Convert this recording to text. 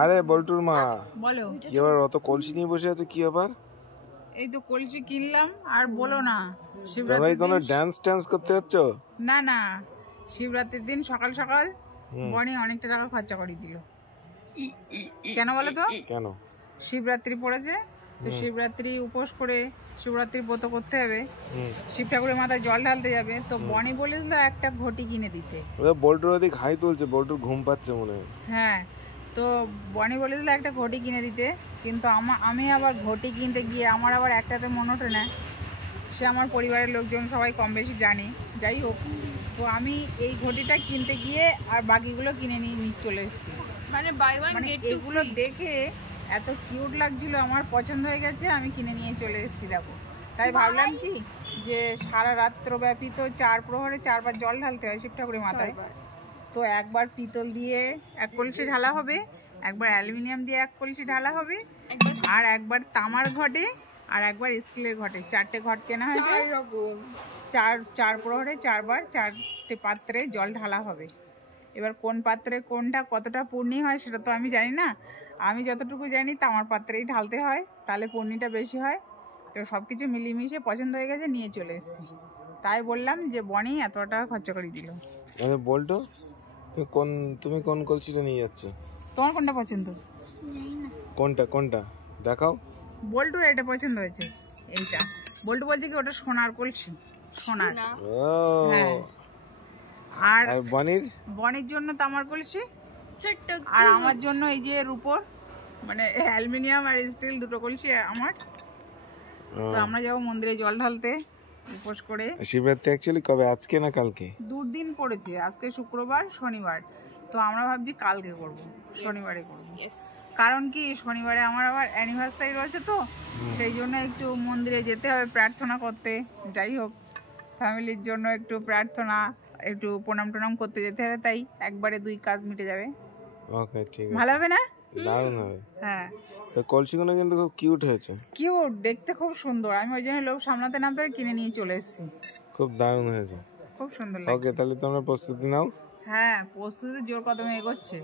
আরে বল্টুর মা বলো কি আবার অত কলসি নিয়ে বসে আছে কি আবার? এই তো কলসি কিনলাম আর বলো না তোমরা শিবরাত্রির কোনো দিন ড্যান্স করতে যাচ্ছ? না না শিবরাত্রির দিন সকাল সকাল বনি অনেকটা টাকা খরচা করে দিল। কেন বলো তো? কেন? শিবরাত্রি পড়েছে তো শিবরাত্রি উপোস করে শিবরাত্রি ব্রত করতে হবে, শিব ঠাকুরের মাথায় জল ঢালতে যাবে, তো বনি বলেছিল একটা ঘটি কিনে দিতে। বল্টুর ওদিক হাই তুলছে, বল্টুর ঘুম পাচ্ছে মনে হয়। হ্যাঁ, তো বনি বলেছিল একটা ঘটি কিনে দিতে, কিন্তু আমি আবার ঘটি কিনতে গিয়ে আমার আবার একটাতে মনে ওঠে না, সে আমার পরিবারের লোকজন সবাই কম বেশি জানি, যাই হোক, তো আমি এই ঘটিটা কিনতে গিয়ে আর বাকিগুলো কিনে নিয়ে চলে এসেছি। মানে এগুলো দেখে এত কিউট লাগছিল, আমার পছন্দ হয়ে গেছে, আমি কিনে নিয়ে চলে এসেছি। দেখো, তাই ভাবলাম কি যে সারা রাত্রব্যাপী তো 4 প্রহরে 4 বার জল ঢালতে হয় শিব ঠাকুরের মাথায়, তো একবার পিতল দিয়ে 1 কলসি ঢালা হবে, একবার অ্যালুমিনিয়াম দিয়ে 1 কলসি ঢালা হবে, আর একবার তামার ঘটে আর একবার স্টিলের ঘটে, 4টে ঘট কেনা হয়েছে। 4 প্রহরে 4 বার 4টে পাত্রে জল ঢালা হবে। এবার কোন পাত্রে কোনটা কতটা পূর্ণি হয় সেটা তো আমি জানি না, আমি যতটুকু জানি তামার পাত্রেই ঢালতে হয়, তাহলে পূর্ণিটা বেশি হয়। তো সব কিছু মিলিয়ে পছন্দ হয়ে গেছে, নিয়ে চলে এসেছি। তাই বললাম যে বনি এত টাকা খরচা করে দিল। বল্টু তুমি কোন কলসিটা নিয়ে যাচ্ছ? তোমার কোনটা পছন্দ? কোনটা দেখাও। বল্টুর এটা পছন্দ হয়েছে, এইটা। বল্টু বলছে কি ওটা সোনার কলসি, সোনার। হ্যাঁ, আর বনির জন্য তামার কলসি, আর আমার জন্য এই যে রূপোর, মানে অ্যালুমিনিয়াম আর স্টিল দুটো কলসি আমার। তো আমরা যাবো মন্দিরে জল ঢালতে উপোস করে। শিবরাত্রি অ্যাকচুয়ালি কবে, আজকে না কালকে? 2 দিন পড়েছে, আজকে শুক্রবার শনিবার, তো আমরা ভাবছি কালকে করব, শনিবারে করব। কারণ কি শনিবারে আমার আবার অ্যানিভার্সারি রয়েছে, তো সেই জন্য একটু মন্দিরে যেতে হবে প্রার্থনা করতে। যাই হোক, ফ্যামিলির জন্য একটু প্রার্থনা, একটু প্রণাম করতে যেতে হবে, তাই একবারে 2 কাজ মিটে যাবে। ওকে, ঠিক আছে, ভালো হবে না? দারুণ হবে। হ্যাঁ, তো কলসিগুলো কিন্তু খুব কিউট হয়েছে। কিউট, দেখতে খুব সুন্দর, আমি ওই জন্য লোভ সামলাতে না পেরে কিনে নিয়ে চলে এসেছি। খুব দারুণ হয়েছে, খুব সুন্দর লাগছে। ওকে, তাহলে তোমরা প্রস্তুতি নাও। হ্যাঁ, প্রস্তুতি জোর কদমে এগোচ্ছে।